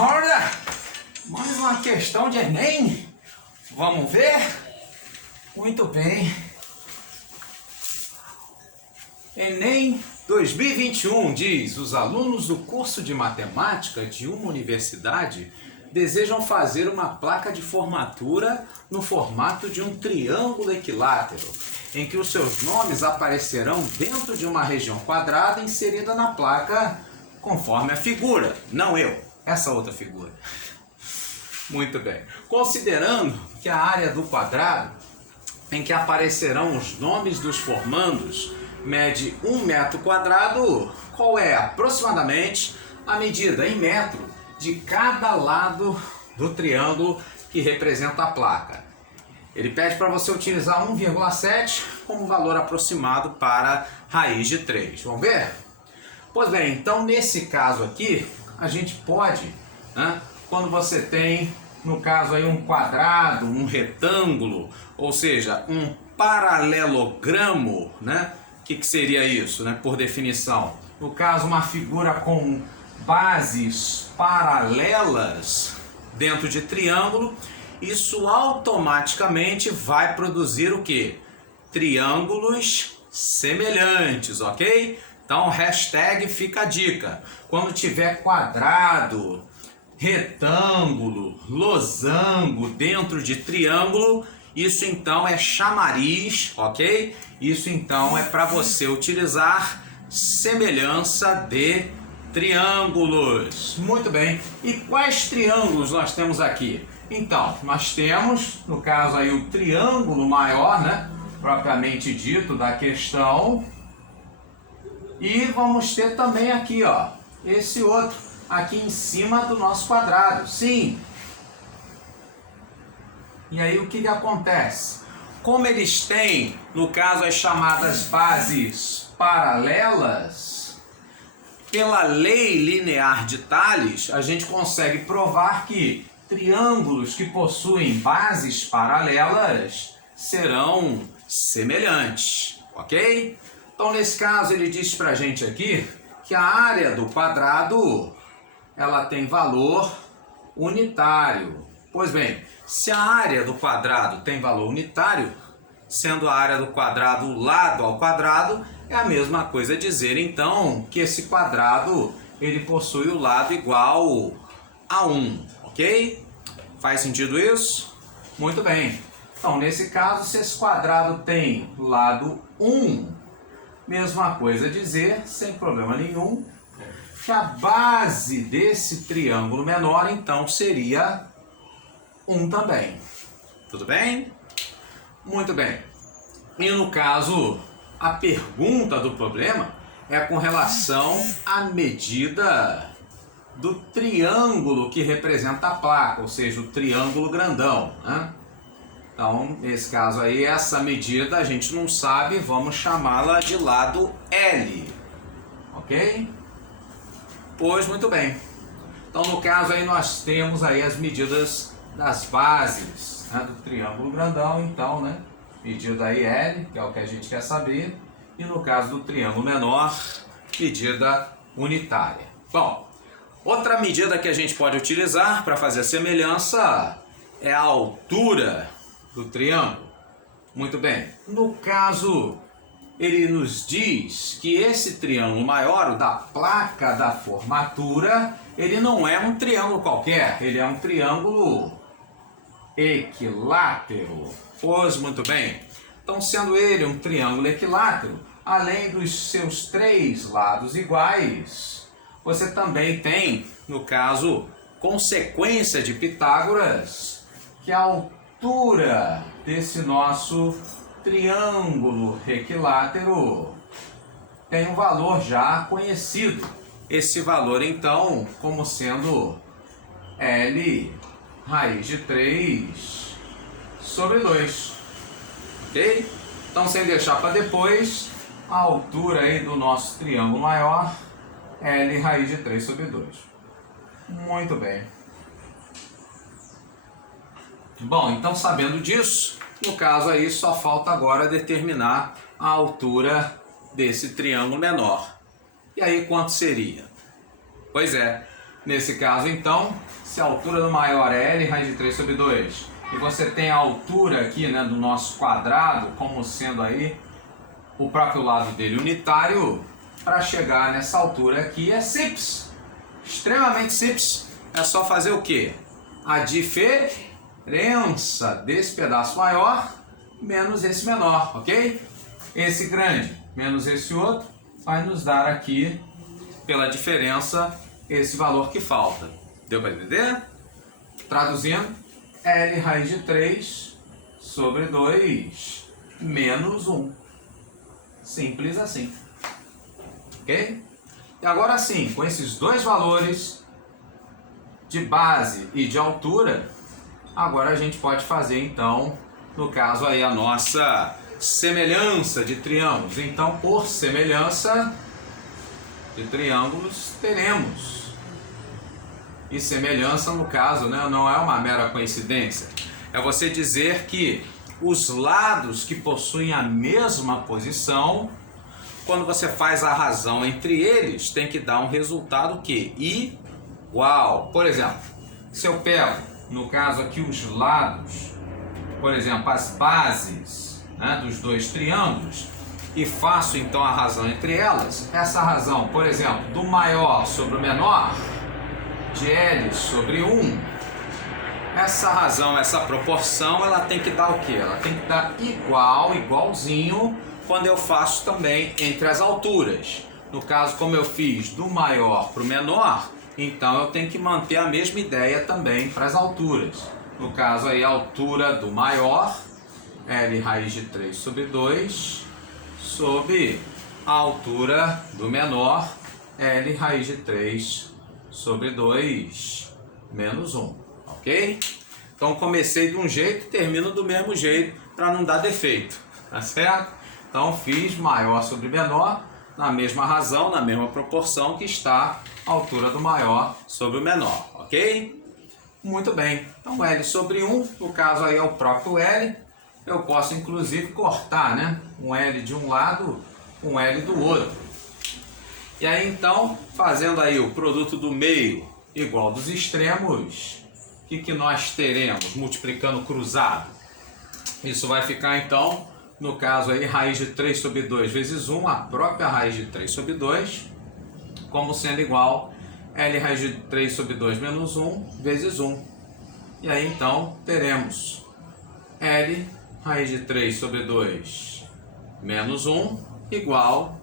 Olha, mais uma questão de Enem. Vamos ver? Muito bem. Enem 2021 diz: os alunos do curso de matemática de uma universidade desejam fazer uma placa de formatura no formato de um triângulo equilátero, em que os seus nomes aparecerão dentro de uma região quadrada inserida na placa conforme a figura, não eu, essa outra figura. Muito bem. Considerando que a área do quadrado em que aparecerão os nomes dos formandos mede 1 metro quadrado, qual é aproximadamente a medida em metro de cada lado do triângulo que representa a placa? Ele pede para você utilizar 1,7 como valor aproximado para raiz de 3. Vamos ver? Pois bem, então nesse caso aqui, a gente pode, quando você tem, no caso aí, um quadrado, um retângulo, ou seja, um paralelogramo, O que seria isso, por definição? No caso, uma figura com bases paralelas dentro de triângulo, isso automaticamente vai produzir o quê? Triângulos semelhantes, ok? Então, hashtag fica a dica. Quando tiver quadrado, retângulo, losango dentro de triângulo, isso então é chamariz, ok? Isso então é para você utilizar semelhança de triângulos. Muito bem. E quais triângulos nós temos aqui? Então, nós temos, no caso aí, o triângulo maior, propriamente dito da questão. E vamos ter também aqui, ó, esse outro, aqui em cima do nosso quadrado. Sim. E aí o que acontece? Como eles têm, no caso, as chamadas bases paralelas, pela lei linear de Tales, a gente consegue provar que triângulos que possuem bases paralelas serão semelhantes, ok? Então, nesse caso, ele diz pra gente aqui que a área do quadrado, ela tem valor unitário. Pois bem, se a área do quadrado tem valor unitário, sendo a área do quadrado lado ao quadrado, é a mesma coisa dizer, então, que esse quadrado, ele possui o lado igual a 1, ok? Faz sentido isso? Muito bem. Então, nesse caso, se esse quadrado tem lado 1, mesma coisa dizer, sem problema nenhum, que a base desse triângulo menor, então, seria 1 também. Tudo bem? Muito bem. E no caso, a pergunta do problema é com relação à medida do triângulo que representa a placa, ou seja, o triângulo grandão, Então, nesse caso aí, essa medida a gente não sabe, vamos chamá-la de lado L, ok? Pois muito bem. Então, no caso aí, nós temos aí as medidas das bases do triângulo grandão, então, medida aí L, que é o que a gente quer saber, e no caso do triângulo menor, medida unitária. Bom, outra medida que a gente pode utilizar para fazer a semelhança é a altura do triângulo. Muito bem. No caso, ele nos diz que esse triângulo maior, o da placa da formatura, ele não é um triângulo qualquer, ele é um triângulo equilátero. Pois muito bem. Então, sendo ele um triângulo equilátero, além dos seus 3 lados iguais, você também tem, no caso, consequência de Pitágoras, que a altura desse nosso triângulo equilátero tem um valor já conhecido. Esse valor, então, como sendo L raiz de 3 sobre 2. Ok? Então, sem deixar para depois, a altura aí do nosso triângulo maior, L raiz de 3 sobre 2. Muito bem. Bom, então sabendo disso, no caso aí só falta agora determinar a altura desse triângulo menor. E aí quanto seria? Pois é, Nesse caso, então, se a altura do maior é L raiz de 3 sobre 2, e você tem a altura aqui, né, do nosso quadrado como sendo aí o próprio lado dele unitário, para chegar nessa altura aqui é simples, extremamente simples. É só fazer o quê? A diferença desse pedaço maior menos esse menor, ok? Esse grande menos esse outro vai nos dar aqui, pela diferença, esse valor que falta. Deu para entender? Traduzindo, L raiz de 3 sobre 2 menos 1. Simples assim. Ok? E agora sim, com esses dois valores de base e de altura, agora a gente pode fazer então, no caso aí, a nossa semelhança de triângulos. Então, por semelhança de triângulos, teremos. E semelhança, no caso, né, não é uma mera coincidência. É você dizer que os lados que possuem a mesma posição, quando você faz a razão entre eles, tem que dar um resultado que igual. Por exemplo, se eu pego, no caso aqui, os lados, por exemplo, as bases, né, dos dois triângulos, e faço então a razão entre elas, essa razão, por exemplo, do maior sobre o menor, de L sobre 1, essa razão, essa proporção, ela tem que dar o quê? Ela tem que dar igual, igualzinho, quando eu faço também entre as alturas. No caso, como eu fiz do maior para o menor, então eu tenho que manter a mesma ideia também para as alturas. No caso aí, a altura do maior, L raiz de 3 sobre 2, sobre a altura do menor, L raiz de 3 sobre 2 menos 1, ok? Então comecei de um jeito e termino do mesmo jeito para não dar defeito, tá certo? Então fiz maior sobre menor na mesma razão, na mesma proporção que está a altura do maior sobre o menor, ok? Muito bem, então L sobre 1, no caso aí é o próprio L, eu posso inclusive cortar, né? Um L de um lado, um L do outro. E aí então, fazendo aí o produto do meio igual dos extremos, o que nós teremos multiplicando cruzado? Isso vai ficar então, no caso aí, raiz de 3 sobre 2 vezes 1, a própria raiz de 3 sobre 2, como sendo igual L raiz de 3 sobre 2 menos 1 vezes 1. E aí então teremos L raiz de 3 sobre 2 menos 1 igual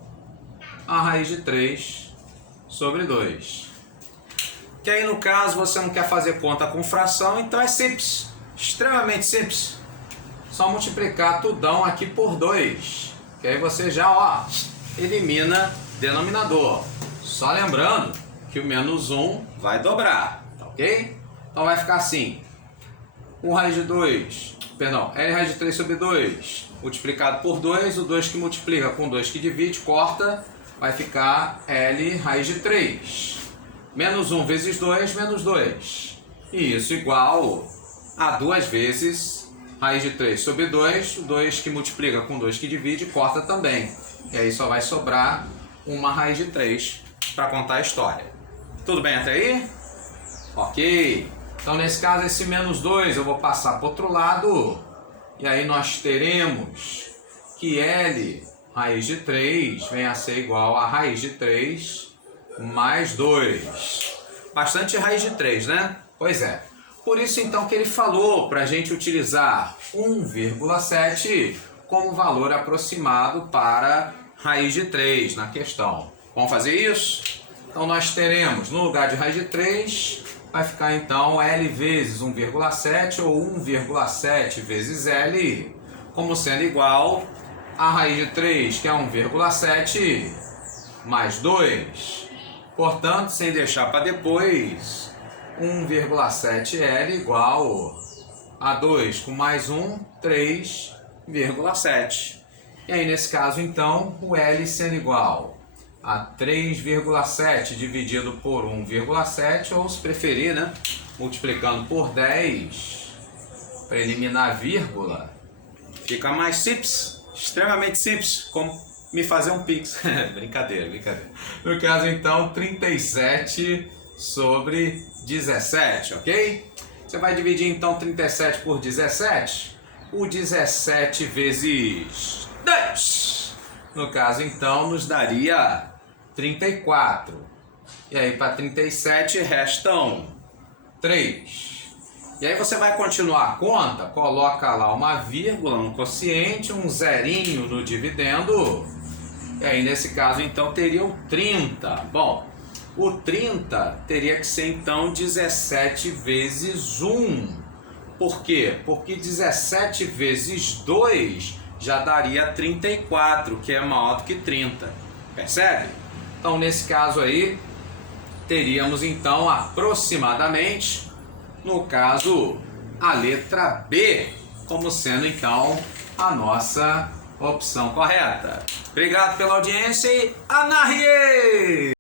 a raiz de 3 sobre 2. Que aí no caso você não quer fazer conta com fração, então é simples, extremamente simples. Só multiplicar tudão aqui por 2, que aí você já, ó, elimina denominador. Só lembrando que o menos 1 vai dobrar, tá ok? Então vai ficar assim, 1 raiz de 2, perdão, L raiz de 3 sobre 2, multiplicado por 2, o 2 que multiplica com 2 que divide, corta, vai ficar L raiz de 3. Menos 1 vezes 2, menos 2. E isso igual a 2 vezes raiz de 3 sobre 2. O 2 que multiplica com 2 que divide, corta também. E aí só vai sobrar uma raiz de 3 para contar a história. Tudo bem até aí? Ok. Então nesse caso esse menos 2 eu vou passar para o outro lado. E aí nós teremos que L raiz de 3 vem a ser igual a raiz de 3 mais 2. Bastante raiz de 3, né? Pois é. Por isso então que ele falou para a gente utilizar 1,7 como valor aproximado para raiz de 3 na questão. Vamos fazer isso? Então nós teremos, no lugar de raiz de 3, vai ficar então L vezes 1,7 ou 1,7 vezes L, como sendo igual a raiz de 3, que é 1,7, mais 2. Portanto, sem deixar para depois, 1,7L igual a 2 com mais 1, 3,7. E aí, nesse caso, então, o L sendo igual a 3,7 dividido por 1,7, ou se preferir, né, multiplicando por 10, para eliminar a vírgula, fica mais simples, extremamente simples, como me fazer um pix. Brincadeira, brincadeira. No caso, então, 37 sobre 17, ok? Você vai dividir então 37 por 17. O 17 vezes 2. No caso, então, nos daria 34. E aí, para 37, restam 3. E aí você vai continuar a conta, coloca lá uma vírgula no quociente, um zerinho no dividendo. E aí, nesse caso, então, teria o 30. Bom, o 30 teria que ser, então, 17 vezes 1. Por quê? Porque 17 vezes 2 já daria 34, que é maior do que 30. Percebe? Então, nesse caso aí, teríamos, então, aproximadamente, no caso, a letra B, como sendo, então, a nossa opção correta. Obrigado pela audiência e anarrie!